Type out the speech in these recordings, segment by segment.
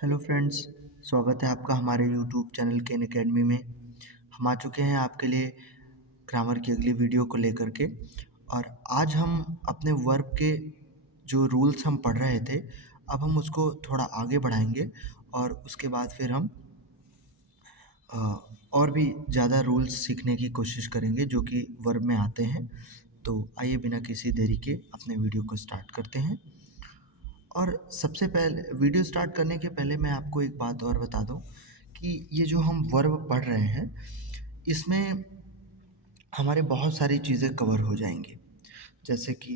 Hello friends, स्वागत है आपका हमारे यूट्यूब चैनल केन अकेडमी में। हम आ चुके हैं आपके लिए ग्रामर की अगली वीडियो को लेकर के। और आज हम अपने वर्ब के जो रूल्स हम पढ़ रहे थे, अब हम उसको थोड़ा आगे बढ़ाएंगे और उसके बाद फिर हम अ, और भी ज़्यादा रूल्स सीखने की कोशिश करेंगे जो कि वर्ब में आते हैं। तो आइए बिना किसी देरी के अपने वीडियो को स्टार्ट करते हैं। और सबसे पहले वीडियो स्टार्ट करने के पहले मैं आपको एक बात और बता दूं कि ये जो हम वर्ब पढ़ रहे हैं, इसमें हमारे बहुत सारी चीज़ें कवर हो जाएंगी। जैसे कि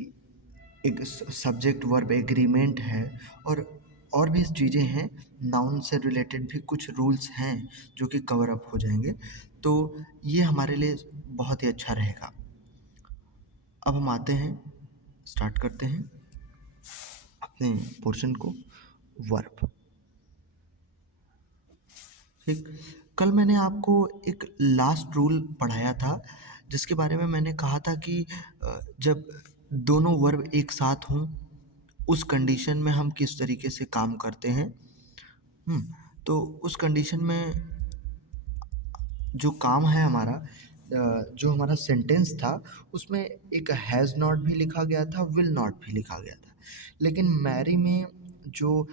एक सब्जेक्ट वर्ब एग्रीमेंट है, और भी चीज़ें हैं। नाउन से रिलेटेड भी कुछ रूल्स हैं जो कि कवर अप हो जाएंगे। तो ये हमारे लिए बहुत ही अच्छा रहेगा। अब हम आते हैं, स्टार्ट करते हैं अपने पोर्शन को। वर्ब, ठीक। कल मैंने आपको एक लास्ट रूल पढ़ाया था जिसके बारे में मैंने कहा था कि जब दोनों वर्ब एक साथ हों उस कंडीशन में हम किस तरीके से काम करते हैं। तो उस कंडीशन में जो काम है हमारा, जो हमारा सेंटेंस था, उसमें एक हैज़ नॉट भी लिखा गया था, विल नॉट भी लिखा गया था। लेकिन मैरी में जो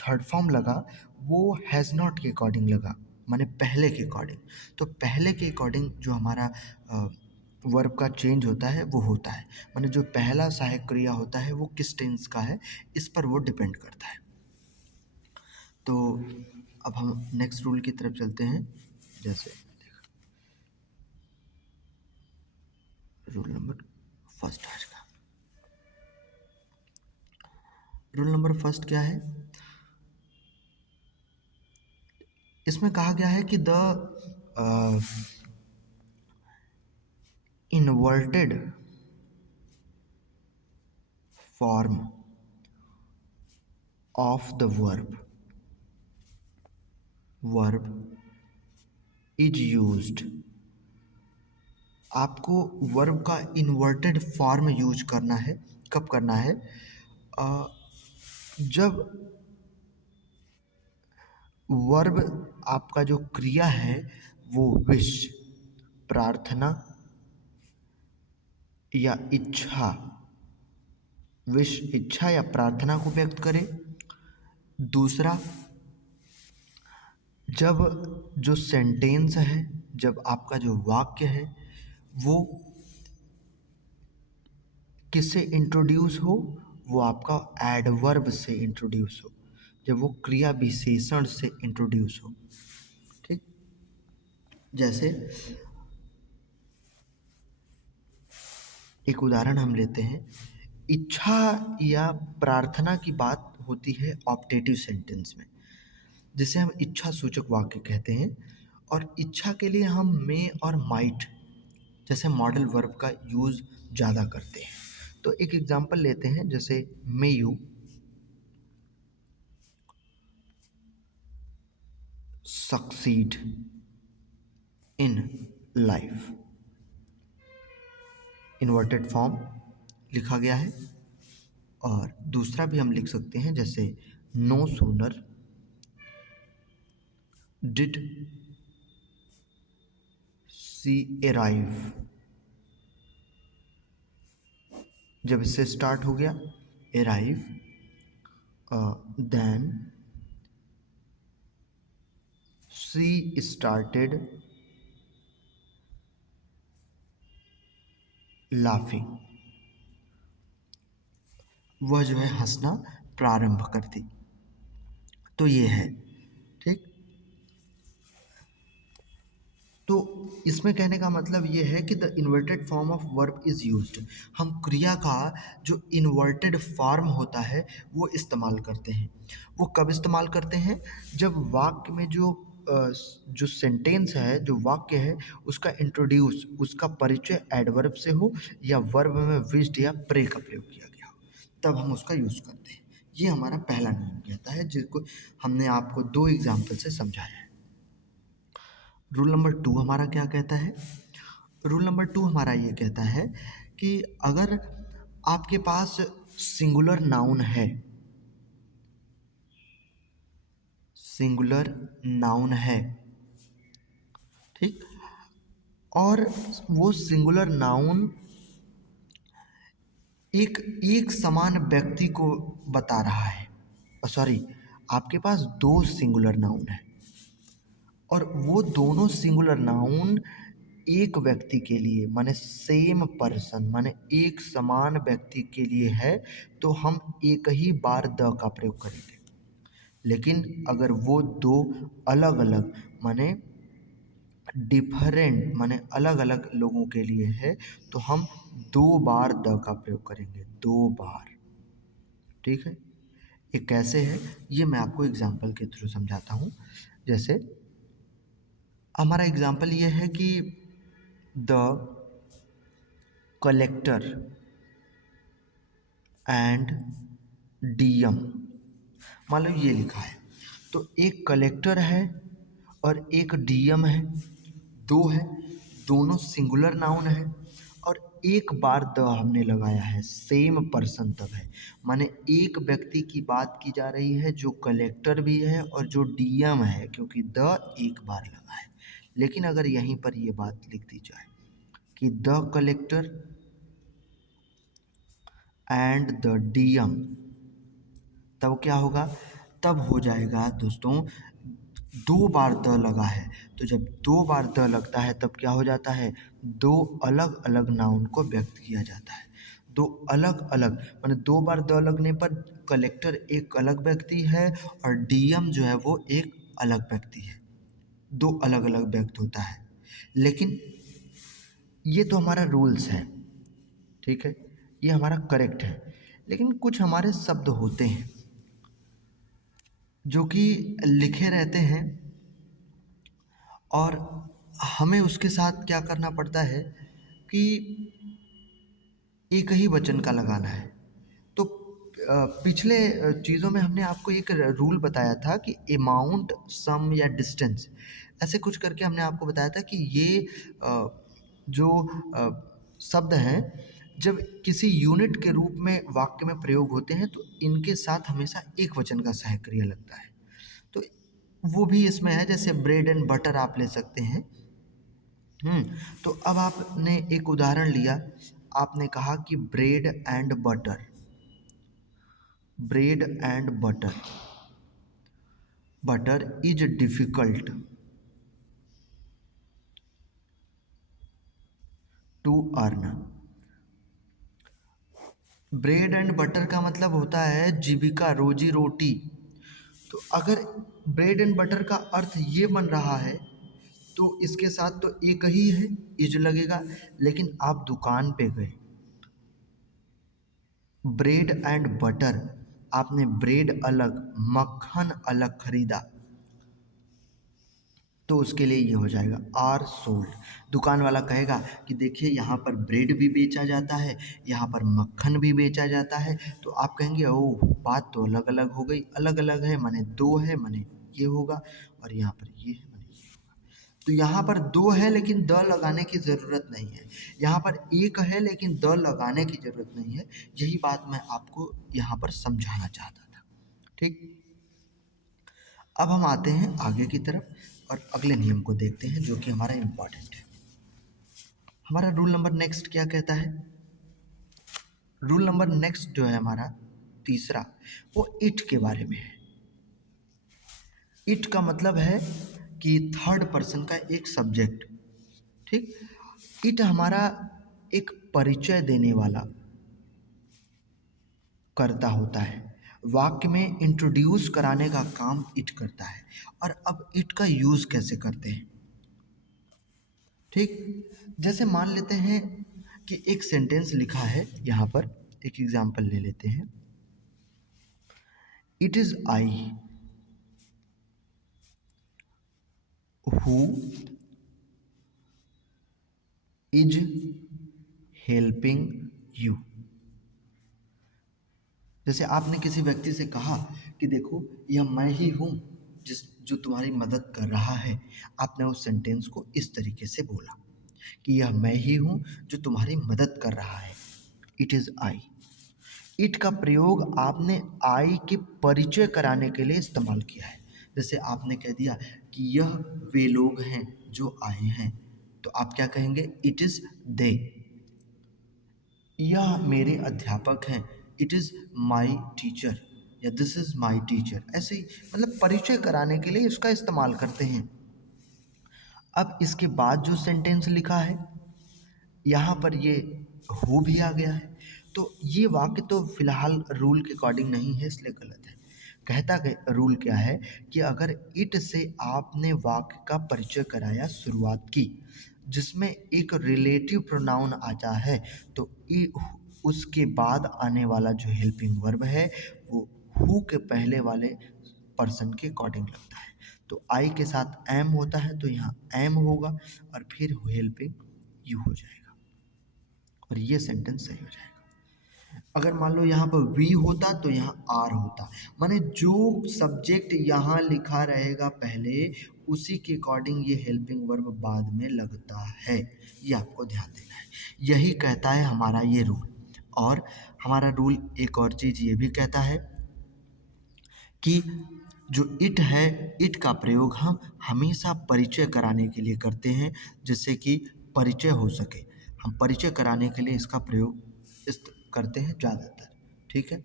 थर्ड फॉर्म लगा वो हैज़ नॉट के अकॉर्डिंग लगा, माने पहले के अकॉर्डिंग। तो पहले के अकॉर्डिंग जो हमारा वर्ब का चेंज होता है वो होता है, माने जो पहला सहायक क्रिया होता है वो किस टेंस का है, इस पर वो डिपेंड करता है। तो अब हम नेक्स्ट रूल की तरफ चलते हैं। जैसे रूल नंबर फर्स्ट आज का रूल नंबर फर्स्ट क्या है? इसमें कहा गया है कि the inverted form of the verb is used. आपको वर्ब का इन्वर्टेड फॉर्म यूज करना है। कब करना है? अ, जब वर्ब आपका जो क्रिया है वो विश, प्रार्थना या इच्छा, विश, इच्छा या प्रार्थना को व्यक्त करे। दूसरा, जब जो सेंटेंस है, जब आपका जो वाक्य है वो किससे इंट्रोड्यूस हो, वो आपका एडवर्ब से इंट्रोड्यूस हो, जब वो क्रिया विशेषण से इंट्रोड्यूस हो। ठीक। जैसे एक उदाहरण हम लेते हैं। इच्छा या प्रार्थना की बात होती है ऑप्टेटिव सेंटेंस में, जिसे हम इच्छा सूचक वाक्य कहते हैं। और इच्छा के लिए हम मे और माइट जैसे मॉडल वर्ब का यूज़ ज़्यादा करते हैं। तो एक एग्जांपल लेते हैं, जैसे may you succeed in life, inverted form लिखा गया है। और दूसरा भी हम लिख सकते हैं, जैसे no sooner did she arrive, जब इससे स्टार्ट हो गया arrive, then she started laughing, वह जो है हंसना प्रारंभ कर दी। तो ये है, ठीक। तो इसमें कहने का मतलब ये है कि the inverted form of verb is used. हम क्रिया का जो इन्वर्टेड फॉर्म होता है वो इस्तेमाल करते हैं। वो कब इस्तेमाल करते हैं? जब वाक्य में जो सेंटेंस है, जो वाक्य है, उसका इंट्रोड्यूस, उसका परिचय एडवर्ब से हो या वर्ब में विश्ड या प्रे का प्रयोग किया गया हो, तब हम उसका यूज़ करते हैं। ये हमारा पहला नियम कहता है, जिसको हमने आपको 2 एग्जाम्पल से समझाया है। रूल नंबर 2 हमारा क्या कहता है? रूल नंबर 2 हमारा ये कहता है कि अगर आपके पास सिंगुलर नाउन है, सिंगुलर नाउन है। ठीक। और वो सिंगुलर नाउन एक समान व्यक्ति को बता रहा है। सॉरी, आपके पास दो सिंगुलर नाउन है और वो दोनों सिंगुलर नाउन एक व्यक्ति के लिए माने सेम पर्सन माने एक समान व्यक्ति के लिए है, तो हम एक ही बार द का प्रयोग करेंगे। लेकिन अगर वो दो अलग अलग माने डिफरेंट माने अलग अलग लोगों के लिए है, तो हम दो बार द का प्रयोग करेंगे, दो बार। ठीक है। ये कैसे है ये मैं आपको एग्जाम्पल के थ्रू समझाता हूँ। जैसे हमारा एग्जाम्पल ये है कि द कलेक्टर एंड डीएम। मान लो ये लिखा है, तो एक कलेक्टर है और एक डीएम है, दो है, दोनों सिंगुलर नाउन है और एक बार द हमने लगाया है, सेम पर्सन तक है। माने एक व्यक्ति की बात की जा रही है जो कलेक्टर भी है और जो डीएम है, क्योंकि द एक बार लगा है। लेकिन अगर यहीं पर ये बात लिख दी जाए कि the collector and the DM, तब क्या होगा? तब हो जाएगा दोस्तों, दो बार द लगा है, तो जब दो बार द लगता है तब क्या हो जाता है? दो अलग अलग नाउन को व्यक्त किया जाता है। दो अलग अलग माने दो बार द लगने पर कलेक्टर एक अलग व्यक्ति है और डीएम जो है वो एक अलग व्यक्ति है, दो अलग अलग व्यक्त होता है। लेकिन ये तो हमारा रूल्स है, ठीक है, ये हमारा करेक्ट है। लेकिन कुछ हमारे शब्द होते हैं जो कि लिखे रहते हैं और हमें उसके साथ क्या करना पड़ता है कि एक ही वचन का लगाना है। तो पिछले चीज़ों में हमने आपको एक रूल बताया था कि अमाउंट, सम या डिस्टेंस, ऐसे कुछ करके हमने आपको बताया था कि ये जो शब्द हैं जब किसी यूनिट के रूप में वाक्य में प्रयोग होते हैं तो इनके साथ हमेशा एक वचन का सहायक क्रिया लगता है। तो वो भी इसमें है, जैसे ब्रेड एंड बटर आप ले सकते हैं। तो अब आपने एक उदाहरण लिया, आपने कहा कि bread and butter, bread and butter, butter is difficult to earn. Bread and butter का मतलब होता है जीविका, रोजी रोटी। तो अगर ब्रेड एंड बटर का अर्थ ये बन रहा है तो इसके साथ तो एक ही है, इज लगेगा। लेकिन आप दुकान पे गए, ब्रेड एंड बटर, आपने ब्रेड अलग मक्खन अलग खरीदा, तो उसके लिए ये हो जाएगा आर सोल्ड। दुकान वाला कहेगा कि देखिए यहाँ पर ब्रेड भी बेचा जाता है, यहाँ पर मक्खन भी बेचा जाता है, तो आप कहेंगे ओह बात तो अलग अलग हो गई, अलग अलग है माने दो है माने ये होगा, और यहाँ पर ये है माने ये होगा। तो यहाँ पर दो है लेकिन द लगाने की ज़रूरत नहीं है, यहाँ पर एक है लेकिन द लगाने की ज़रूरत नहीं है। यही बात मैं आपको यहाँ पर समझाना चाहता था। ठीक। अब हम आते हैं आगे की तरफ और अगले नियम को देखते हैं जो कि हमारा इम्पॉर्टेंट है। हमारा रूल नंबर नेक्स्ट क्या कहता है? रूल नंबर नेक्स्ट जो है हमारा तीसरा, वो इट के बारे में है। इट का मतलब है कि थर्ड पर्सन का एक सब्जेक्ट। ठीक। इट हमारा एक परिचय देने वाला करता होता है, वाक्य में इंट्रोड्यूस कराने का काम इट करता है। और अब इट का यूज़ कैसे करते हैं? ठीक। जैसे मान लेते हैं कि एक सेंटेंस लिखा है, यहाँ पर एक एग्जाम्पल ले लेते हैं। It is I who is helping you. जैसे आपने किसी व्यक्ति से कहा कि देखो यह मैं ही हूँ जो तुम्हारी मदद कर रहा है, आपने उस सेंटेंस को इस तरीके से बोला कि यह मैं ही हूँ जो तुम्हारी मदद कर रहा है। It is I. इट का प्रयोग आपने आई के परिचय कराने के लिए इस्तेमाल किया है। जैसे आपने कह दिया कि यह वे लोग हैं जो आए हैं, तो आप क्या कहेंगे? It is they. यह मेरे अध्यापक हैं, इट इज़ माई टीचर, या दिस इज़ माई टीचर। ऐसे ही मतलब परिचय कराने के लिए इसका इस्तेमाल करते हैं। अब इसके बाद जो सेंटेंस लिखा है यहाँ पर ये हो भी आ गया है, तो ये वाक्य तो फिलहाल रूल के अकॉर्डिंग नहीं है, इसलिए गलत है। कहता रूल क्या है कि अगर इट से आपने वाक्य का परिचय कराया, शुरुआत की, जिसमें एक रिलेटिव प्रोनाउन आता है, तो उसके बाद आने वाला जो हेल्पिंग वर्ब है वो हु के पहले वाले पर्सन के अकॉर्डिंग लगता है। तो आई के साथ एम होता है तो यहाँ एम होगा और फिर हेल्पिंग यू हो जाएगा और ये सेंटेंस सही हो जाएगा। अगर मान लो यहाँ पर वी होता तो यहाँ आर होता, माने जो सब्जेक्ट यहाँ लिखा रहेगा पहले उसी के अकॉर्डिंग ये हेल्पिंग वर्ब बाद में लगता है, ये आपको ध्यान देना है। यही कहता है हमारा ये रूल। और हमारा रूल एक और चीज़ ये भी कहता है कि जो इट है, इट का प्रयोग हम हमेशा परिचय कराने के लिए करते हैं, जिससे कि परिचय हो सके। हम परिचय कराने के लिए इसका प्रयोग करते हैं ज़्यादातर। ठीक है।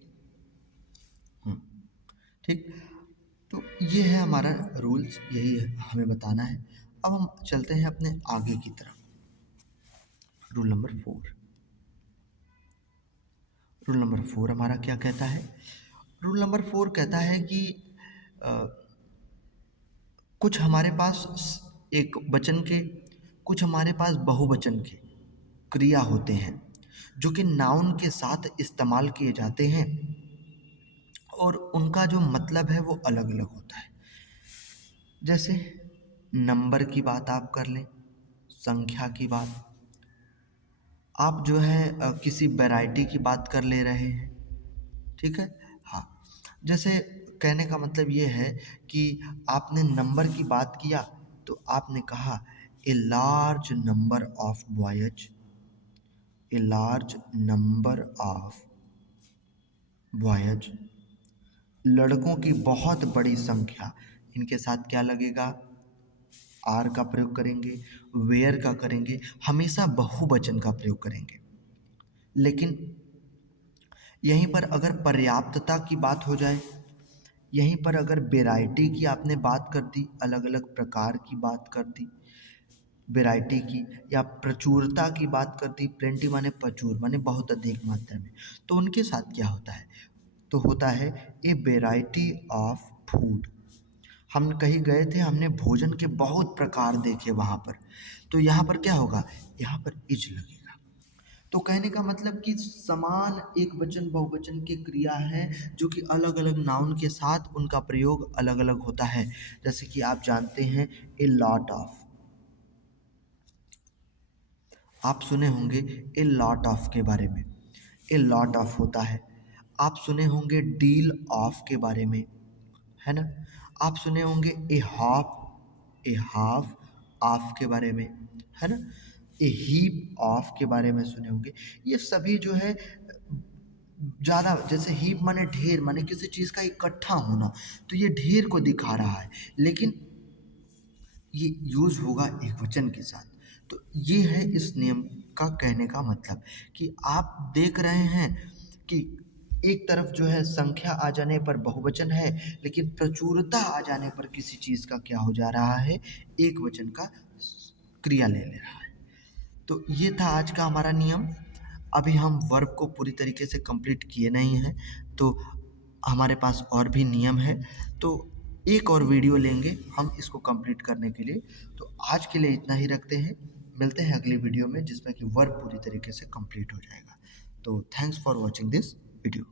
ठीक। तो ये है हमारा रूल्स, यही है हमें बताना है। अब हम चलते हैं अपने आगे की तरफ। Rule number 4। रूल नंबर 4 हमारा क्या कहता है? रूल नंबर 4 कहता है कि कुछ हमारे पास एक वचन के, कुछ हमारे पास बहुवचन के क्रिया होते हैं जो कि नाउन के साथ इस्तेमाल किए जाते हैं और उनका जो मतलब है वो अलग अलग होता है। जैसे नंबर की बात आप कर लें, संख्या की बात, आप जो है किसी वैरायटी की बात कर ले रहे हैं। ठीक है। हाँ, जैसे कहने का मतलब ये है कि आपने नंबर की बात किया तो आपने कहा a large number of boys, a large number of boys, लड़कों की बहुत बड़ी संख्या। इनके साथ क्या लगेगा? आर का प्रयोग करेंगे, वेयर का करेंगे, हमेशा बहुवचन का प्रयोग करेंगे। लेकिन यहीं पर अगर पर्याप्तता की बात हो जाए, यहीं पर अगर वैरायटी की आपने बात कर दी, अलग अलग प्रकार की बात कर दी वैरायटी की, या प्रचुरता की बात कर दी, प्लेंटी माने प्रचुर माने बहुत अधिक मात्रा में, तो उनके साथ क्या होता है? तो होता है ए वैरायटी ऑफ फूड। हम कहीं गए थे, हमने भोजन के बहुत प्रकार देखे वहाँ पर, तो यहाँ पर क्या होगा? यहाँ पर इज लगेगा। तो कहने का मतलब कि समान एक वचन बहुवचन की क्रिया है जो कि अलग अलग नाउन के साथ उनका प्रयोग अलग अलग होता है। जैसे कि आप जानते हैं ए लॉट ऑफ, आप सुने होंगे ए लॉट ऑफ के बारे में, ए लॉट ऑफ होता है। आप सुने होंगे डील ऑफ के बारे में, है ना? आप सुने होंगे ए हाफ ऑफ के बारे में, है ना? ए हीप ऑफ के बारे में सुने होंगे। ये सभी जो है ज़्यादा, जैसे हीप माने ढेर, माने किसी चीज़ का इकट्ठा होना, तो ये ढेर को दिखा रहा है, लेकिन ये यूज़ होगा एक वचन के साथ। तो ये है इस नियम का कहने का मतलब कि आप देख रहे हैं कि एक तरफ जो है संख्या आ जाने पर बहुवचन है, लेकिन प्रचुरता आ जाने पर किसी चीज़ का क्या हो जा रहा है? एक वचन का क्रिया ले ले रहा है। तो ये था आज का हमारा नियम। अभी हम वर्ब को पूरी तरीके से कंप्लीट किए नहीं हैं, तो हमारे पास और भी नियम है, तो एक और वीडियो लेंगे हम इसको कंप्लीट करने के लिए। तो आज के लिए इतना ही रखते हैं, मिलते हैं अगली वीडियो में जिसमें कि वर्ब पूरी तरीके से कंप्लीट हो जाएगा। तो thanks for watching this video.